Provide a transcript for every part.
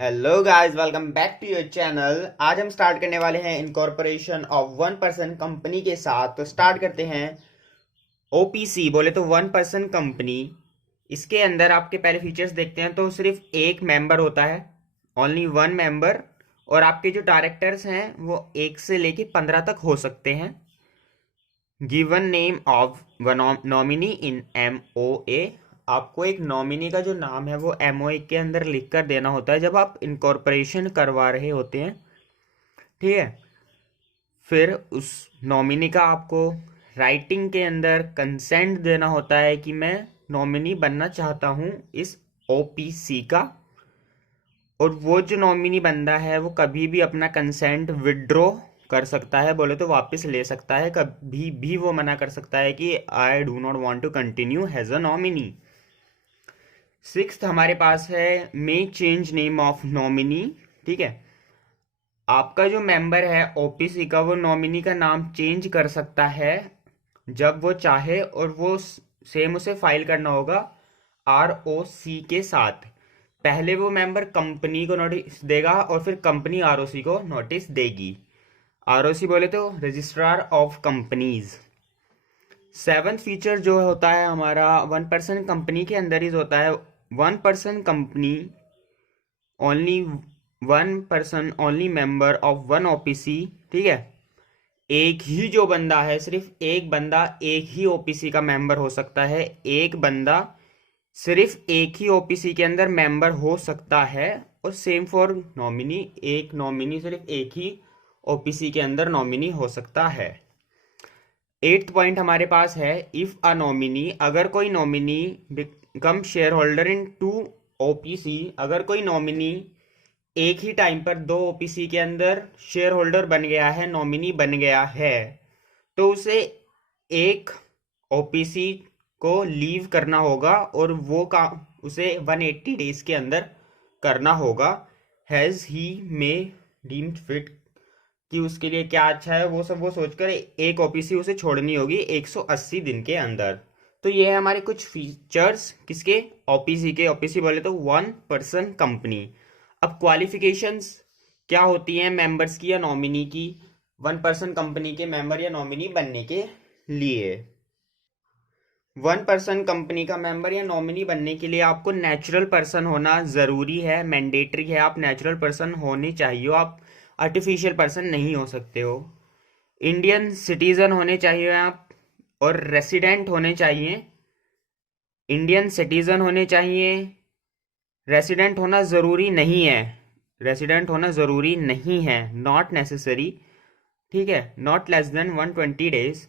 Hello guys, welcome back to your channel. आज हम start करने वाले हैं इनकॉर्पोरेशन ऑफ 1% कंपनी के साथ। तो स्टार्ट करते हैं। ओपीसी बोले तो 1% कंपनी। इसके अंदर आपके पहले फीचर्स देखते हैं तो सिर्फ एक मेंबर होता है, ओनली वन मेंबर। और आपके जो डायरेक्टर्स हैं वो 1 से लेके 15 तक हो सकते हैं। Given name of nominee in MOA। आपको एक नॉमिनी का जो नाम है वो MOA के अंदर लिख कर देना होता है जब आप इनकॉर्पोरेशन करवा रहे होते हैं, ठीक है। फिर उस नॉमिनी का आपको राइटिंग के अंदर कंसेंट देना होता है कि मैं नॉमिनी बनना चाहता हूँ इस OPC का। और वो जो नॉमिनी बंदा है वो कभी भी अपना कंसेंट विड्रॉ कर सकता है, बोले तो वापस ले सकता है। कभी भी वो मना कर सकता है कि I do not want to continue has a nominee. Sixth हमारे पास है may change name of nominee, ठीक है। आपका जो मेंबर है OPC का वो नॉमिनी का नाम चेंज कर सकता है जब वो चाहे, और वो सेम उसे फाइल करना होगा ROC के साथ। पहले वो मेंबर कंपनी को नोटिस देगा और फिर कंपनी ROC को नोटिस देगी। ROC बोले तो registrar of companies. Seventh feature जो होता है हमारा 1% कंपनी के अंदर ही होता है। 1% company only 1% only member of 1 OPC, ठीक है। एक ही जो बंदा है, सिर्फ एक बंदा एक ही OPC का मेंबर हो सकता है। एक बंदा सिर्फ एक ही OPC के अंदर मेंबर हो सकता है। और सेम फॉर नॉमिनी, एक नॉमिनी सिर्फ एक ही OPC के अंदर नॉमिनी हो सकता है। एट्थ पॉइंट हमारे पास है इफ अ नॉमिनी, अगर कोई nominee become share holder in 2 OPC, अगर कोई नॉमिनी एक ही टाइम पर 2 OPC के अंदर शेयर होल्डर बन गया है, नॉमिनी बन गया है, तो उसे एक OPC को लीव करना होगा और वो काम उसे 180 डेज के अंदर करना होगा। Has he may deemed fit, कि उसके लिए क्या अच्छा है वो सब वो सोचकर एक OPC उसे छोड़नी होगी 180 दिन के अंदर। तो ये है हमारे कुछ फीचर्स किसके, OPC के। OPC बोले तो 1% कंपनी। अब क्वालिफिकेशंस क्या होती हैं मेंबर्स की या नॉमिनी की 1% कंपनी के मेंबर या नॉमिनी बनने के लिए। 1% कंपनी का मेंबर या नॉमिनी बनने के लिए आपको नेचुरल पर्सन होना ज़रूरी है, मैंडेटरी है। आप नेचुरल पर्सन होने चाहिए हो, आप आर्टिफिशियल पर्सन नहीं हो सकते हो। इंडियन सिटीज़न होने चाहिए आप, और रेसिडेंट होने चाहिए। इंडियन सिटीज़न होने चाहिए। रेसिडेंट होना ज़रूरी नहीं है, रेसिडेंट होना ज़रूरी नहीं है, नॉट नेसेसरी, ठीक है। Not less than 120 days.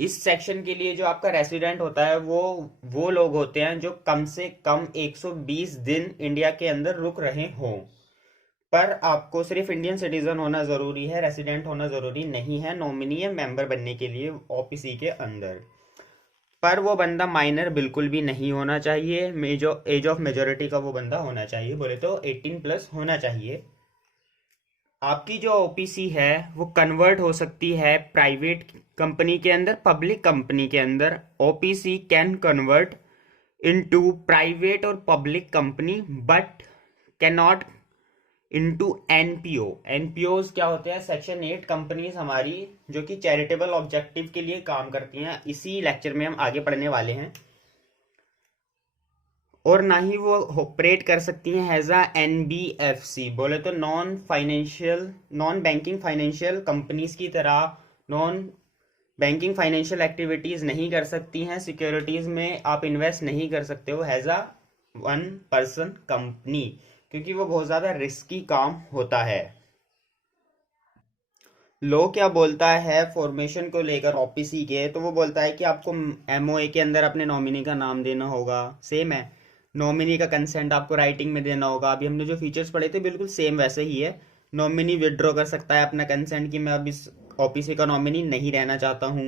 इस सेक्शन के लिए जो आपका रेसिडेंट होता है वो लोग होते हैं जो कम से कम 120 दिन इंडिया के अंदर रुक रहे हों। पर आपको सिर्फ इंडियन सिटीजन होना ज़रूरी है, रेसिडेंट होना ज़रूरी नहीं है नॉमिनी या मेंबर बनने के लिए OPC के अंदर। पर वो बंदा माइनर बिल्कुल भी नहीं होना चाहिए, एज ऑफ मेजोरिटी का वो बंदा होना चाहिए, बोले तो 18+ होना चाहिए। आपकी जो OPC है वो कन्वर्ट हो सकती है प्राइवेट कंपनी के अंदर, पब्लिक कंपनी के अंदर। OPC can convert into private और public company but can not into NPO। NPOs क्या होते हैं, सेक्शन 8 कंपनीज हमारी जो कि चैरिटेबल ऑब्जेक्टिव के लिए काम करती हैं। इसी लेक्चर में हम आगे पढ़ने वाले हैं। और ना ही वो ऑपरेट कर सकती हैं एज NBFC, बोले तो नॉन बैंकिंग फाइनेंशियल कंपनीज की तरह नॉन बैंकिंग फाइनेंशियल एक्टिविटीज नहीं कर सकती हैं। सिक्योरिटीज में आप इन्वेस्ट नहीं कर सकते हो एज 1% कंपनी, क्योंकि वो बहुत ज़्यादा रिस्की काम होता है। लो क्या बोलता है फॉर्मेशन को लेकर OPC के, तो वो बोलता है कि आपको MOA के अंदर अपने नॉमिनी का नाम देना होगा, सेम है। नॉमिनी का कंसेंट आपको राइटिंग में देना होगा। अभी हमने जो फीचर्स पढ़े थे बिल्कुल सेम वैसे ही है। नॉमिनी विड्रॉ कर सकता है अपना कंसेंट कि मैं अब इस OPC का नॉमिनी नहीं रहना चाहता हूँ।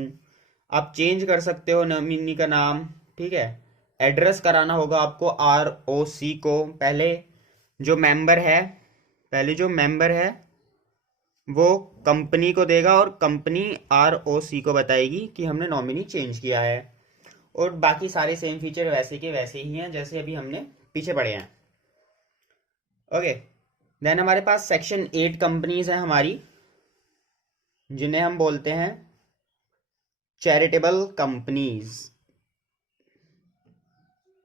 आप चेंज कर सकते हो नॉमिनी का नाम, ठीक है। एड्रेस कराना होगा आपको ROC को। जो मेंबर है पहले जो मेंबर है वो कंपनी को देगा और कंपनी ROC को बताएगी कि हमने नॉमिनी चेंज किया है। और बाकी सारे सेम फीचर वैसे के वैसे ही हैं जैसे अभी हमने पीछे पढ़े हैं। ओके, देन हमारे पास सेक्शन 8 कंपनीज हैं हमारी, जिन्हें हम बोलते हैं चैरिटेबल कंपनीज।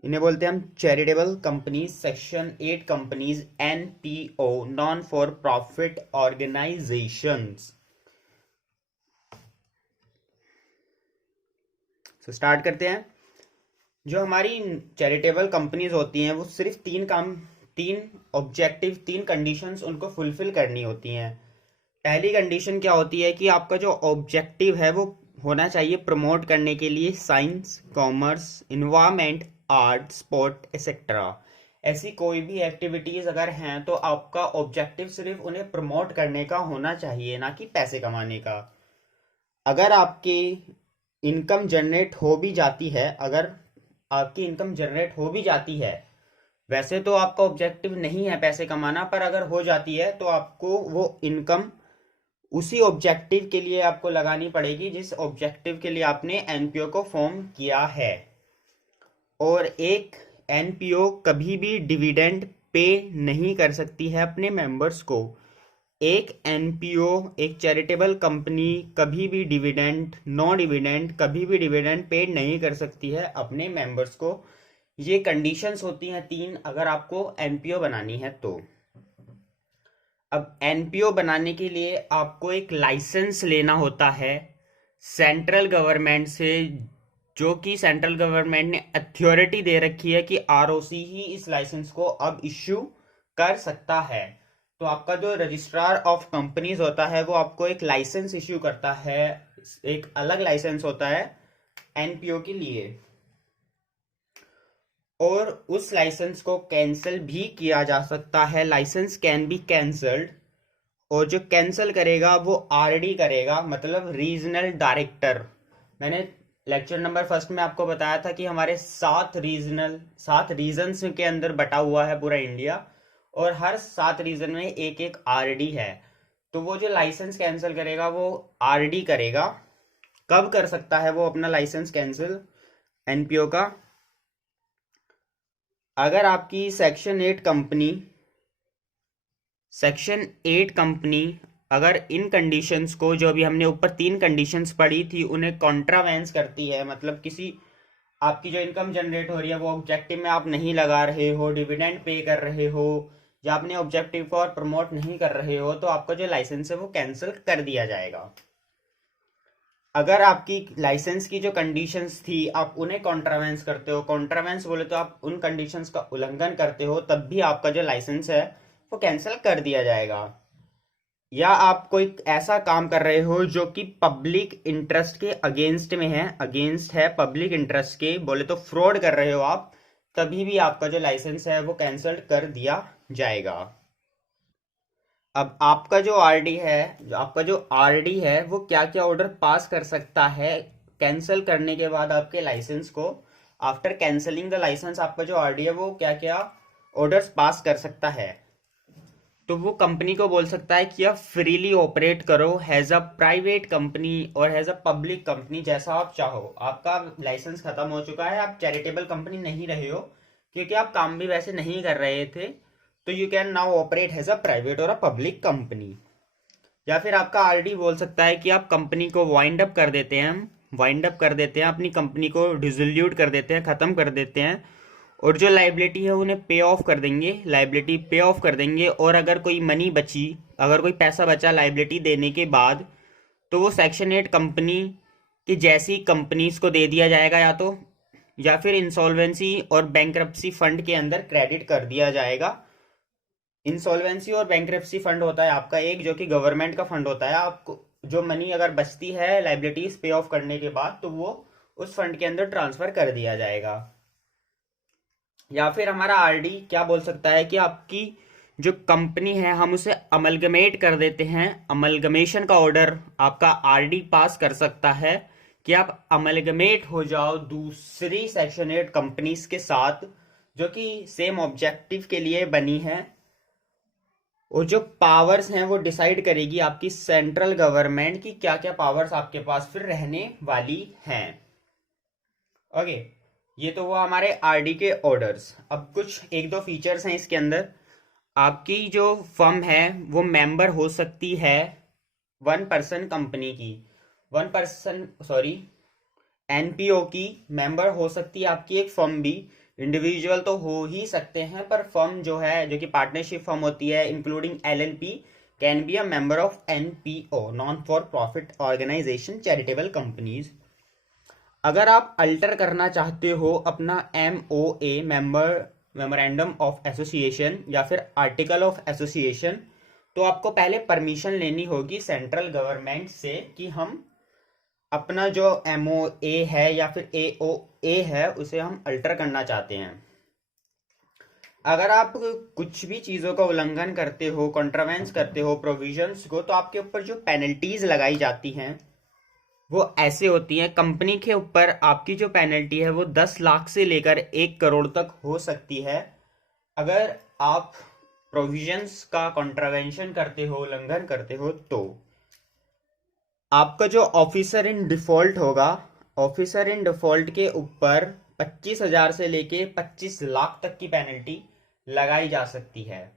इन्हें बोलते हैं हम charitable companies. Section 8 companies NPO, non for profit organisations. तो स्टार्ट करते हैं। जो हमारी चैरिटेबल कंपनीज होती हैं वो सिर्फ तीन ऑब्जेक्टिव, तीन कंडीशंस उनको फुलफिल करनी होती हैं। पहली कंडीशन क्या होती है कि आपका जो ऑब्जेक्टिव है वो होना चाहिए प्रमोट करने के लिए science, commerce, environment, art, sport etcetera. ऐसी कोई भी एक्टिविटीज अगर हैं तो आपका ऑब्जेक्टिव सिर्फ उन्हें प्रमोट करने का होना चाहिए, ना कि पैसे कमाने का। अगर आपकी इनकम जनरेट हो भी जाती है, अगर आपकी इनकम जनरेट हो भी जाती है, वैसे तो आपका ऑब्जेक्टिव नहीं है पैसे कमाना, पर अगर हो जाती है तो आपको वो इनकम उसी ऑब्जेक्टिव के लिए आपको लगानी पड़ेगी जिस ऑब्जेक्टिव के लिए आपने एनपीओ को फॉर्म किया है। और एक एनपीओ कभी भी डिविडेंड पे नहीं कर सकती है अपने मेंबर्स को। एक एनपीओ, एक चैरिटेबल कंपनी कभी भी डिविडेंड, नो डिविडेंड, कभी भी डिविडेंड पेड नहीं कर सकती है अपने मेंबर्स को। ये कंडीशंस होती हैं तीन, अगर आपको एनपीओ बनानी है तो। अब एनपीओ बनाने के लिए आपको एक लाइसेंस लेना होता है सेंट्रल गवर्नमेंट से, जो कि सेंट्रल गवर्नमेंट ने अथॉरिटी दे रखी है कि आरओसी ही इस लाइसेंस को अब इश्यू कर सकता है। तो आपका जो रजिस्ट्रार ऑफ कंपनीज होता है वो आपको एक लाइसेंस इश्यू करता है, एक अलग लाइसेंस होता है एनपीओ के लिए। और उस लाइसेंस को कैंसिल भी किया जा सकता है, लाइसेंस कैन बी कैंसल्ड। और जो कैंसिल करेगा वो आरडी करेगा, मतलब रीजनल डायरेक्टर। मैंने लेक्चर नंबर फर्स्ट में आपको बताया था कि हमारे 7 रीजन्स के अंदर बटा हुआ है पूरा इंडिया, और हर 7 रीजन में एक एक आरडी है। तो वो जो लाइसेंस कैंसिल करेगा वो आरडी करेगा। कब कर सकता है वो अपना लाइसेंस कैंसिल एनपीओ का? अगर आपकी सेक्शन 8 कंपनी अगर इन कंडीशंस को, जो अभी हमने ऊपर 3 कंडीशंस पढ़ी थी, उन्हें कॉन्ट्रावेंस करती है, मतलब किसी आपकी जो इनकम जनरेट हो रही है वो ऑब्जेक्टिव में आप नहीं लगा रहे हो, डिविडेंड पे कर रहे हो, या अपने ऑब्जेक्टिव को और प्रमोट नहीं कर रहे हो, तो आपका जो लाइसेंस है वो कैंसिल कर दिया जाएगा। अगर आपकी लाइसेंस की जो कंडीशंस थी आप उन्हें कॉन्ट्रावेंस करते हो, कॉन्ट्रावेंस बोले तो आप उन कंडीशंस का उल्लंघन करते हो, तब भी आपका जो लाइसेंस है वो कैंसिल कर दिया जाएगा। या आप कोई ऐसा काम कर रहे हो जो कि पब्लिक इंटरेस्ट के अगेंस्ट में है, अगेंस्ट है पब्लिक इंटरेस्ट के, बोले तो फ्रॉड कर रहे हो आप, तभी भी आपका जो लाइसेंस है वो कैंसिल कर दिया जाएगा। अब आपका जो आरडी है वो क्या क्या ऑर्डर पास कर सकता है कैंसिल करने के बाद आपके लाइसेंस को। आफ्टर कैंसलिंग द लाइसेंस आपका जो आरडी है वो क्या क्या ऑर्डर्स पास कर सकता है? तो वो कंपनी को बोल सकता है कि आप फ्रीली ऑपरेट करो हैज अ प्राइवेट कंपनी और हैज अ पब्लिक कंपनी, जैसा आप चाहो। आपका लाइसेंस खत्म हो चुका है, आप चैरिटेबल कंपनी नहीं रहे हो क्योंकि आप काम भी वैसे नहीं कर रहे थे, तो you can now operate has a private और अ पब्लिक कंपनी। या फिर आपका आरडी बोल सकता है कि आप कंपनी को वाइंड अप कर देते हैं, अपनी कंपनी को डिसोल्यूट कर देते हैं, खत्म कर देते हैं, और जो लाइबिलिटी है उन्हें पे ऑफ कर देंगे, लाइबिलिटी पे ऑफ कर देंगे। और अगर कोई मनी बची, अगर कोई पैसा बचा लाइबिलिटी देने के बाद, तो वो सेक्शन 8 कंपनी की जैसी कंपनीज को दे दिया जाएगा, या फिर इंसॉल्वेंसी और बैंक्रप्सी फंड के अंदर क्रेडिट कर दिया जाएगा। इंसॉल्वेंसी और बैंक्रप्सी फंड होता है आपका एक, जो कि गवर्नमेंट का फंड होता है। आपको जो मनी अगर बचती है लाइबिलिटीज पे ऑफ करने के बाद, तो वो उस फंड के अंदर ट्रांसफर कर दिया जाएगा। या फिर हमारा आरडी क्या बोल सकता है कि आपकी जो कंपनी है हम उसे अमलगमेट कर देते हैं, अमलगमेशन का ऑर्डर आपका आरडी पास कर सकता है कि आप अमलगमेट हो जाओ दूसरी सेक्शन 8 कंपनीज के साथ जो कि सेम ऑब्जेक्टिव के लिए बनी है। और जो पावर्स हैं वो डिसाइड करेगी आपकी सेंट्रल गवर्नमेंट की क्या क्या पावर्स आपके पास फिर रहने वाली हैं। ओके, ये तो वो हमारे आरडी के ऑर्डर्स। अब कुछ एक दो फीचर्स हैं इसके अंदर। आपकी जो फर्म है वो मेंबर हो सकती है 1% कंपनी की, 1% सॉरी एनपीओ की मेंबर हो सकती है आपकी एक फर्म भी। इंडिविजुअल तो हो ही सकते हैं, पर फर्म जो है, जो कि पार्टनरशिप फर्म होती है including LLP, can be a member of NPO, non for profit organisation, charitable companies. अगर आप अल्टर करना चाहते हो अपना एमओए, मेमोरेंडम ऑफ एसोसिएशन या फिर आर्टिकल ऑफ एसोसिएशन, तो आपको पहले परमिशन लेनी होगी सेंट्रल गवर्नमेंट से कि हम अपना जो एमओए है या फिर एओए है उसे हम अल्टर करना चाहते हैं। अगर आप कुछ भी चीज़ों का उल्लंघन करते हो, कॉन्ट्रावेंस करते हो प्रोविजंस को, तो आपके ऊपर जो पेनल्टीज लगाई जाती हैं वो ऐसे होती हैं। कंपनी के ऊपर आपकी जो पेनल्टी है वो 10 लाख से लेकर 1 करोड़ तक हो सकती है अगर आप प्रोविजंस का कॉन्ट्रावेंशन करते हो, उल्लंघन करते हो। तो आपका जो ऑफिसर इन डिफॉल्ट होगा, ऑफिसर इन डिफॉल्ट के ऊपर 25,000 से लेके 25 लाख तक की पेनल्टी लगाई जा सकती है।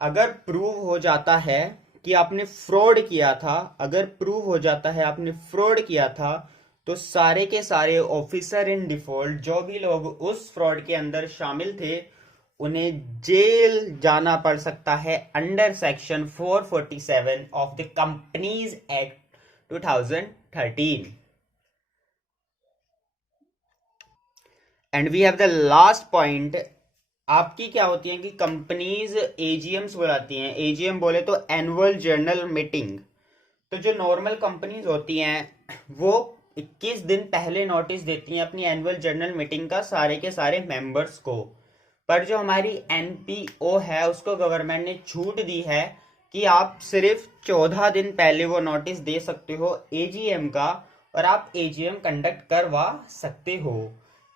अगर प्रूव हो जाता है कि आपने फ्रॉड किया था, अगर प्रूव हो जाता है आपने फ्रॉड किया था, तो सारे के सारे ऑफिसर इन डिफॉल्ट जो भी लोग उस फ्रॉड के अंदर शामिल थे उन्हें जेल जाना पड़ सकता है under section 447 of the companies act 2013। And we have the last point. आपकी क्या होती है कि कंपनीज एजीएम्स बुलाती हैं। एजीएम बोले तो एनुअल जर्नल मीटिंग। तो जो नॉर्मल कंपनीज होती हैं वो 21 दिन पहले नोटिस देती हैं अपनी एनुअल जर्नल मीटिंग का सारे के सारे मेंबर्स को। पर जो हमारी एनपीओ है उसको गवर्नमेंट ने छूट दी है कि आप सिर्फ 14 दिन पहले वो नोटिस दे सकते हो एजीएम का, और आप एजीएम कंडक्ट करवा सकते हो।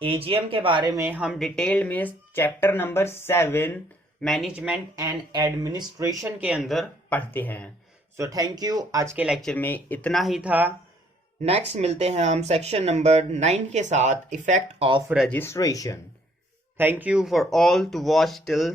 एजीएम के बारे में हम डिटेल में chapter number 7 management and administration के अंदर पढ़ते हैं। सो थैंक यू, आज के लेक्चर में इतना ही था। नेक्स्ट मिलते हैं हम सेक्शन नंबर 9 के साथ, effect of registration. Thank you for all to watch till.